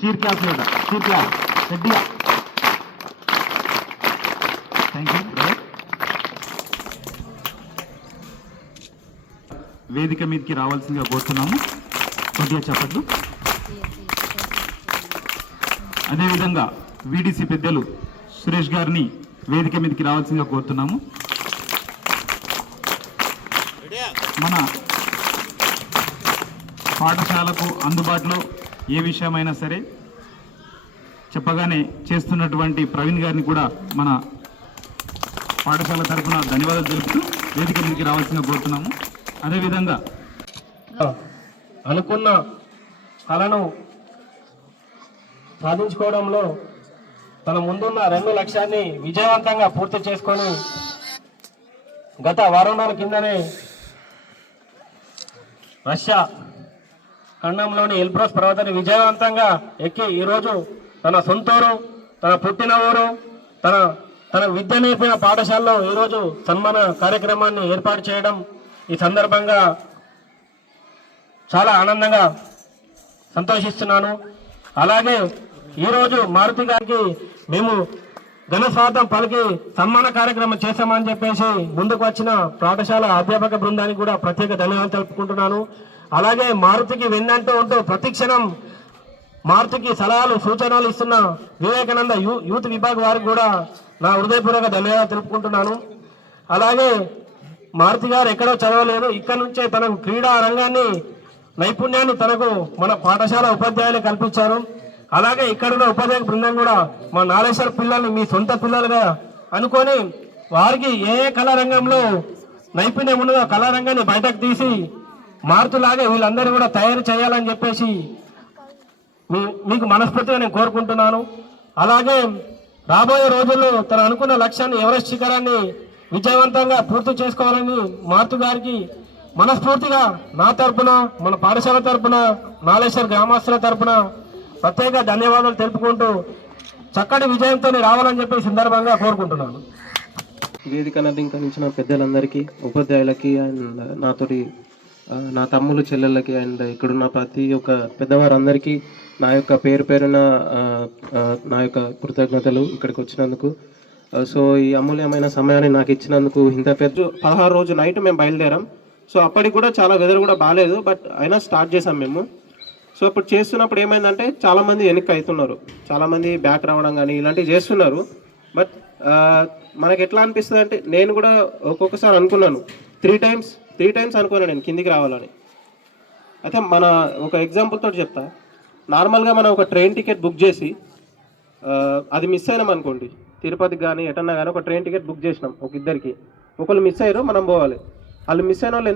Cheer class లేదా cheer class రెడ్డిగా. Thank you. వేదిక మీదకి రావాల్సిందిగా కోరుతున్నాము. కొద్దిగా చెప్పట్లు. అదేవిధంగా వీడీసీ పెద్దలు సురేష్ గారిని వేదిక మీదకి రావాల్సిందిగా కోరుతున్నాము. మన పాఠశాలకు అందుబాటులో ఏ విషయమైనా సరే చెప్పగానే చేస్తున్నటువంటి ప్రవీణ్ గారిని కూడా మన పాఠశాల తరఫున ధన్యవాదాలు తెలుపుతూ వేదిక మీదకి రావాల్సిందిగా కోరుతున్నాము. అదేవిధంగా అనుకున్న కళను సాధించుకోవడంలో తన ముందున్న 2 లక్ష్యాన్ని విజయవంతంగా పూర్తి చేసుకొని గత వారం రోజుల కిందనే రష్యా ఖండంలోని ఎల్బ్రస్ పర్వతాన్ని విజయవంతంగా ఎక్కి ఈరోజు తన సొంతూరు, తన పుట్టిన ఊరు, తన విద్య నేర్పిన పాఠశాలలో ఈరోజు సన్మాన కార్యక్రమాన్ని ఏర్పాటు చేయడం ఈ సందర్భంగా చాలా ఆనందంగా సంతోషిస్తున్నాను. అలాగే ఈరోజు మారుతి గారికి మేము ఘనస్వాగతం పలికి సన్మాన కార్యక్రమం చేశామని చెప్పేసి ముందుకు వచ్చిన పాఠశాల అధ్యాపక బృందానికి కూడా ప్రత్యేక ధన్యవాదాలు తెలుపుకుంటున్నాను. అలాగే మారుతికి వెన్నంటూ ఉంటూ ప్రతిక్షణం మారుతికి సలహాలు సూచనలు ఇస్తున్న వివేకానంద యూత్ విభాగ్ వారికి కూడా నా హృదయపూర్వక ధన్యవాదాలు తెలుపుకుంటున్నాను. అలాగే మారుతి గారు ఎక్కడో చదవలేదు, ఇక్కడ నుంచే తన క్రీడా రంగాన్ని నైపుణ్యాన్ని తనకు మన పాఠశాల ఉపాధ్యాయులు కల్పించారు. అలాగే ఇక్కడున్న ఉపాధ్యాయ బృందం కూడా మా నాలేశ్వర పిల్లల్ని మీ సొంత పిల్లలుగా అనుకొని వారికి ఏ కళారంగంలో నైపుణ్యం ఉన్నదో కళారంగాన్ని బయటకు తీసి మారుతులాగే వీళ్ళందరూ కూడా తయారు చేయాలని చెప్పేసి మీకు మనస్ఫూర్తిగా నేను కోరుకుంటున్నాను. అలాగే రాబోయే రోజుల్లో తను అనుకున్న లక్ష్యాన్ని ఎవరెస్ట్ శిఖరాన్ని విజయవంతంగా పూర్తి చేసుకోవాలని మారుతు గారికి మనస్ఫూర్తిగా నా తరపున, మన పాఠశాల తరపున, నాలేశ్వర్ గ్రామస్తుల తరపున ప్రత్యేక ధన్యవాదాలు తెలుపుకుంటూ చక్కటి విజయంతో రావాలని చెప్పి సందర్భంగా కోరుకుంటున్నాను. వేదిక అలంకరించిన పెద్దలందరికీ, ఉపాధ్యాయులకి అండ్ నాతోటి నా తమ్ముళ్ళు చెల్లెళ్ళకి అండ్ ఇక్కడున్న ప్రతి ఒక్క పెద్దవారందరికీ నా యొక్క పేరున నా యొక్క కృతజ్ఞతలు ఇక్కడికి వచ్చినందుకు. సో ఈ అమూల్యమైన సమయాన్ని నాకు ఇచ్చినందుకు ఇంత పెద్ద 16 రోజు నైట్ మేము బయలుదేరాం. సో అప్పటికి కూడా చాలా వెదర్ కూడా బాగాలేదు, బట్ అయినా స్టార్ట్ చేసాం మేము. సో ఇప్పుడు చేస్తున్నప్పుడు ఏమైందంటే చాలామంది వెనక్కి అవుతున్నారు, చాలామంది బ్యాక్ రావడం కానీ ఇలాంటివి చేస్తున్నారు. బట్ మనకి ఎట్లా అనిపిస్తుంది అంటే నేను కూడా ఒక్కొక్కసారి అనుకున్నాను, త్రీ టైమ్స్ అనుకున్నాను నేను కిందికి రావాలని. అయితే మన ఒక ఎగ్జాంపుల్ తోటి చెప్తా. నార్మల్గా మనం ఒక ట్రైన్ టికెట్ బుక్ చేసి అది మిస్ అయినాం అనుకోండి, తిరుపతికి కానీ ఎటన్నా కానీ ఒక ట్రైన్ టికెట్ బుక్ చేసినాం ఒక ఇద్దరికి, ఒకళ్ళు మిస్ అయ్యారు, మనం పోవాలి. వాళ్ళు మిస్ అయిన వాళ్ళు